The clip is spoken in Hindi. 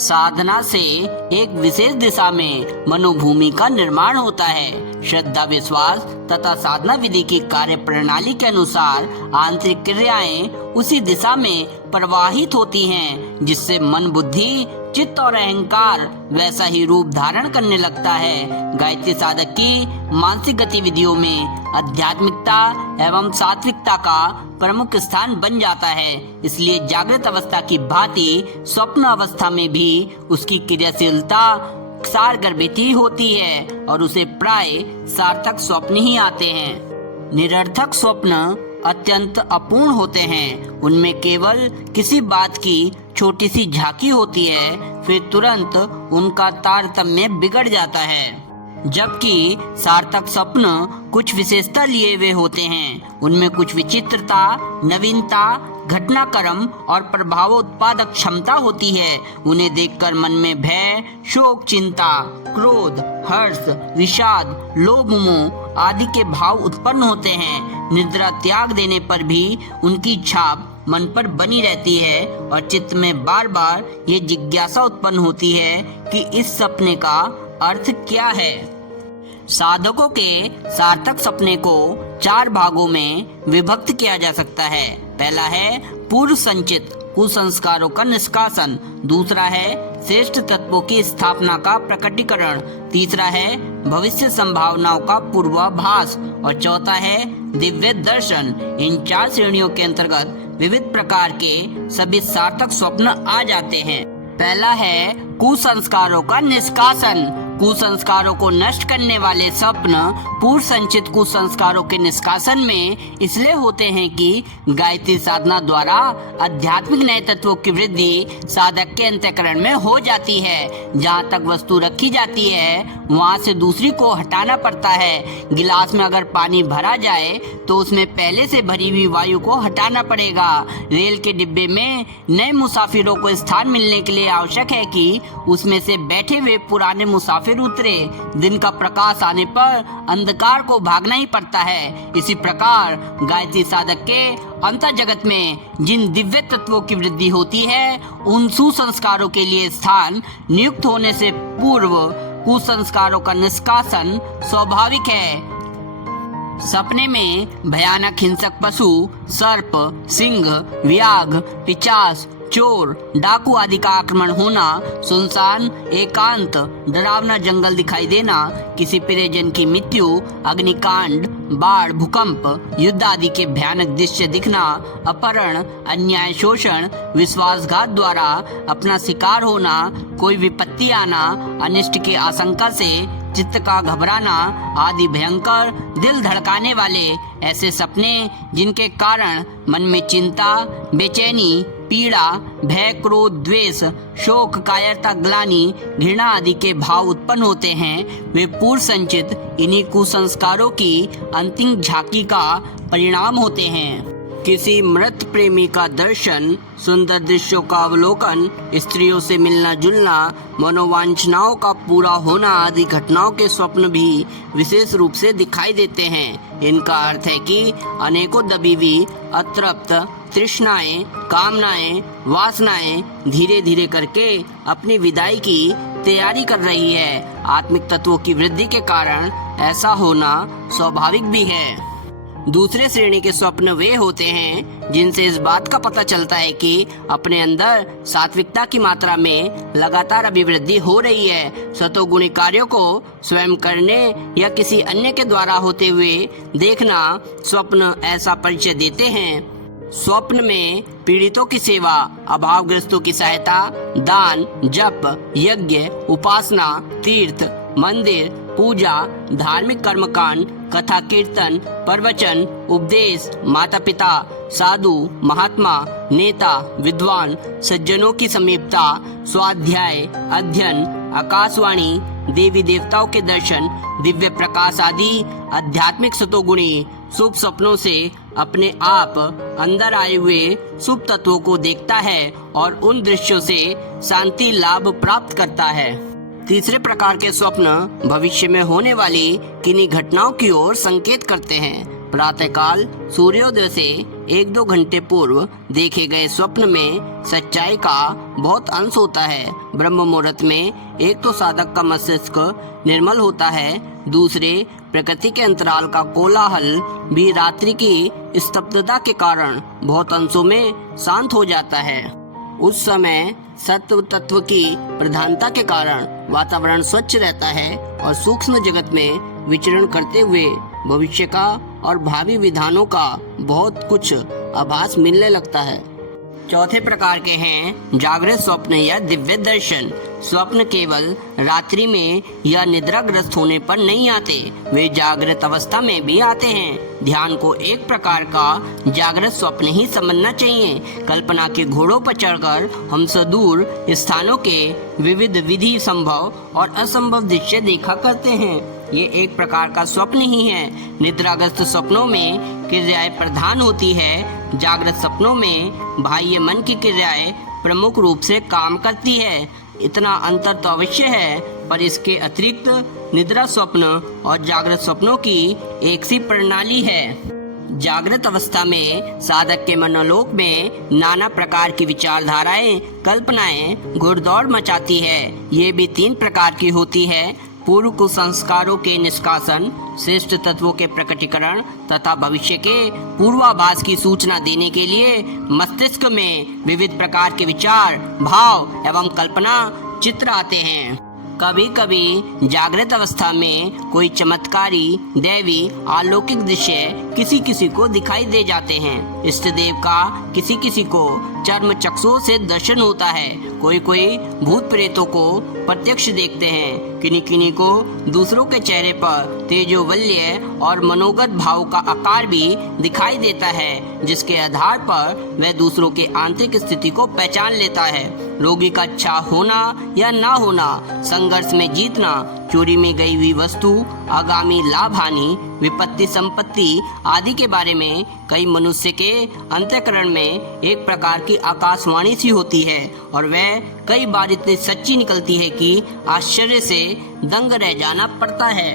साधना से एक विशेष दिशा में मनोभूमि का निर्माण होता है। श्रद्धा, विश्वास तथा साधना विधि की कार्य प्रणाली के अनुसार आंतरिक क्रियाएं उसी दिशा में प्रवाहित होती हैं, जिससे मन, बुद्धि, चित्त और अहंकार वैसा ही रूप धारण करने लगता है। गायत्री साधक की मानसिक गतिविधियों में आध्यात्मिकता एवं सात्विकता का प्रमुख स्थान बन जाता है। इसलिए जागृत अवस्था की भांति स्वप्न अवस्था में भी उसकी क्रियाशीलता सारगर्भित ही होती है और उसे प्राय सार्थक स्वप्न ही आते हैं। निरर्थक स्वप्न अत्यंत अपूर्ण होते हैं। उनमें केवल किसी बात की छोटी सी झांकी होती है, फिर तुरंत उनका तारतम्य बिगड़ जाता है। जबकि सार्थक स्वप्न कुछ विशेषता लिए हुए होते हैं। उनमें कुछ विचित्रता, नवीनता, घटनाक्रम और प्रभाव उत्पादक क्षमता होती है। उन्हें देखकर मन में भय, शोक, चिंता, क्रोध, हर्ष, विषाद, लोभ, मोह आदि के भाव उत्पन्न होते हैं। निद्रा त्याग देने पर भी उनकी छाप मन पर बनी रहती है और चित्त में बार बार ये जिज्ञासा उत्पन्न होती है कि इस सपने का अर्थ क्या है। साधकों के सार्थक सपने को 4 भागों में विभक्त किया जा सकता है। पहला है पूर्व संचित कुसंस्कारों का निष्कासन, दूसरा है श्रेष्ठ तत्वों की स्थापना का प्रकटीकरण, तीसरा है भविष्य संभावनाओं का पूर्वाभास और चौथा है दिव्य दर्शन। इन 4 श्रेणियों के अंतर्गत विविध प्रकार के सभी सार्थक स्वप्न आ जाते हैं। पहला है कुसंस्कारों का निष्कासन। कुसंस्कारों को नष्ट करने वाले स्वप्न पूर्व संचित कुसंस्कारों के निष्कासन में इसलिए होते हैं कि गायत्री साधना द्वारा आध्यात्मिक नए तत्वों की वृद्धि साधक के अंतःकरण में हो जाती है। जहाँ तक वस्तु रखी जाती है वहाँ से दूसरी को हटाना पड़ता है। गिलास में अगर पानी भरा जाए तो उसमें पहले से भरी हुई वायु को हटाना पड़ेगा। रेल के डिब्बे में नए मुसाफिरों को स्थान मिलने के लिए आवश्यक है कि उसमें से बैठे हुए पुराने मुसाफिर उतरे। दिन का प्रकाश आने पर अंधकार को भागना ही पड़ता है। इसी प्रकार गायत्री साधक के अंतर जगत में जिन दिव्य तत्वों की वृद्धि होती है उन सुसंस्कारों के लिए स्थान नियुक्त होने से पूर्व कुसंस्कारों का निष्कासन स्वाभाविक है। सपने में भयानक हिंसक पशु, सर्प, सिंह, व्याघ्र, पिशाच, चोर, डाकू आदि का आक्रमण होना, सुनसान, एकांत, डरावना जंगल दिखाई देना, किसी प्रियजन की मृत्यु, अग्निकांड, बाढ़, भूकंप, युद्ध आदि के भयानक दृश्य दिखना, अपहरण, अन्याय, शोषण, विश्वासघात द्वारा अपना शिकार होना, कोई विपत्ति आना, अनिष्ट की आशंका से चित्त का घबराना आदि भयंकर दिल धड़काने वाले ऐसे सपने जिनके कारण मन में चिंता, बेचैनी, पीड़ा, भय, क्रोध, द्वेष, शोक, कायरता, ग्लानि, घृणा आदि के भाव उत्पन्न होते हैं, वे पूर्व संचित इन्हीं कुसंस्कारों की अंतिम झांकी का परिणाम होते हैं। किसी मृत प्रेमी का दर्शन, सुंदर दृश्यों का अवलोकन, स्त्रियों से मिलना जुलना, मनोवांछनाओं का पूरा होना आदि घटनाओं के स्वप्न भी विशेष रूप से दिखाई देते हैं। इनका अर्थ है कि अनेकों दबी हुई अतृप्त तृष्णाएं, कामनाएं, वासनाएं धीरे धीरे करके अपनी विदाई की तैयारी कर रही है। आत्मिक तत्वों की वृद्धि के कारण ऐसा होना स्वाभाविक भी है। दूसरे श्रेणी के स्वप्न वे होते हैं जिनसे इस बात का पता चलता है कि अपने अंदर सात्विकता की मात्रा में लगातार अभिवृद्धि हो रही है। सतोगुणी कार्यों को स्वयं करने या किसी अन्य के द्वारा होते हुए देखना स्वप्न ऐसा परिचय देते हैं। स्वप्न में पीड़ितों की सेवा, अभावग्रस्तों की सहायता, दान, जप, यज्ञ, उपासना, तीर्थ, मंदिर, पूजा, धार्मिक कर्मकांड, कथा, कीर्तन, प्रवचन, उपदेश, माता पिता, साधु, महात्मा, नेता, विद्वान, सज्जनों की समीपता, स्वाध्याय, अध्ययन, आकाशवाणी, देवी देवताओं के दर्शन, दिव्य प्रकाश आदि आध्यात्मिक सतोगुणी शुभ सपनों से अपने आप अंदर आए हुए शुभ तत्वों को देखता है और उन दृश्यों से शांति लाभ प्राप्त करता है। तीसरे प्रकार के स्वप्न भविष्य में होने वाली किन्हीं घटनाओं की ओर संकेत करते हैं। प्रातःकाल सूर्योदय से 1-2 घंटे पूर्व देखे गए स्वप्न में सच्चाई का बहुत अंश होता है। ब्रह्म मुहूर्त में एक तो साधक का मस्तिष्क निर्मल होता है, दूसरे प्रकृति के अंतराल का कोलाहल भी रात्रि की स्तब्धता के कारण बहुत अंशों में शांत हो जाता है। उस समय सत्व तत्व की प्रधानता के कारण वातावरण स्वच्छ रहता है और सूक्ष्म जगत में विचरण करते हुए भविष्य का और भावी विधानों का बहुत कुछ आभास मिलने लगता है। चौथे प्रकार के हैं जागृत स्वप्न या दिव्य दर्शन। स्वप्न केवल रात्रि में या निद्राग्रस्त होने पर नहीं आते, वे जागृत अवस्था में भी आते हैं। ध्यान को एक प्रकार का जागृत स्वप्न ही समझना चाहिए। कल्पना के घोड़ों पर चढ़कर हम सुदूर स्थानों के विविध विधि संभव और असंभव दृश्य देखा करते हैं। ये एक प्रकार का स्वप्न ही है। निद्राग्रस्त स्वप्नों में क्रियाएं प्रधान होती है, जागृत सपनों में बाह्य मन की क्रियाएं प्रमुख रूप से काम करती है। इतना अंतर तो अवश्य है, पर इसके अतिरिक्त निद्रा स्वप्न और जागृत स्वप्नों की एक सी प्रणाली है। जागृत अवस्था में साधक के मनोलोक में नाना प्रकार की विचारधाराएं, कल्पनाएं घुड़दौड़ मचाती है। ये भी 3 प्रकार की होती है: पूर्व कुसंस्कारों के निष्कासन, श्रेष्ठ तत्वों के प्रकटीकरण तथा भविष्य के पूर्वाभास की सूचना देने के लिए मस्तिष्क में विविध प्रकार के विचार, भाव एवं कल्पना चित्र आते हैं। कभी कभी जागृत अवस्था में कोई चमत्कारी, दैवी, अलौकिक दृश्य किसी किसी को दिखाई दे जाते हैं। इष्ट देव का किसी किसी को चर्म चक्षुओं से दर्शन होता है। कोई कोई भूत प्रेतों को प्रत्यक्ष देखते हैं। किन्हीं किन्हीं को दूसरों के चेहरे पर तेजोवल्य और मनोगत भाव का आकार भी दिखाई देता है, जिसके आधार पर वह दूसरों के आंतरिक स्थिति को पहचान लेता है। रोगी का अच्छा होना या ना होना, संघर्ष में जीतना, चोरी में गई हुई वस्तु, आगामी लाभ हानि, विपत्ति संपत्ति आदि के बारे में कई मनुष्य के अंतःकरण में एक प्रकार की आकाशवाणी सी होती है और वह कई बार इतनी सच्ची निकलती है कि आश्चर्य से दंग रह जाना पड़ता है।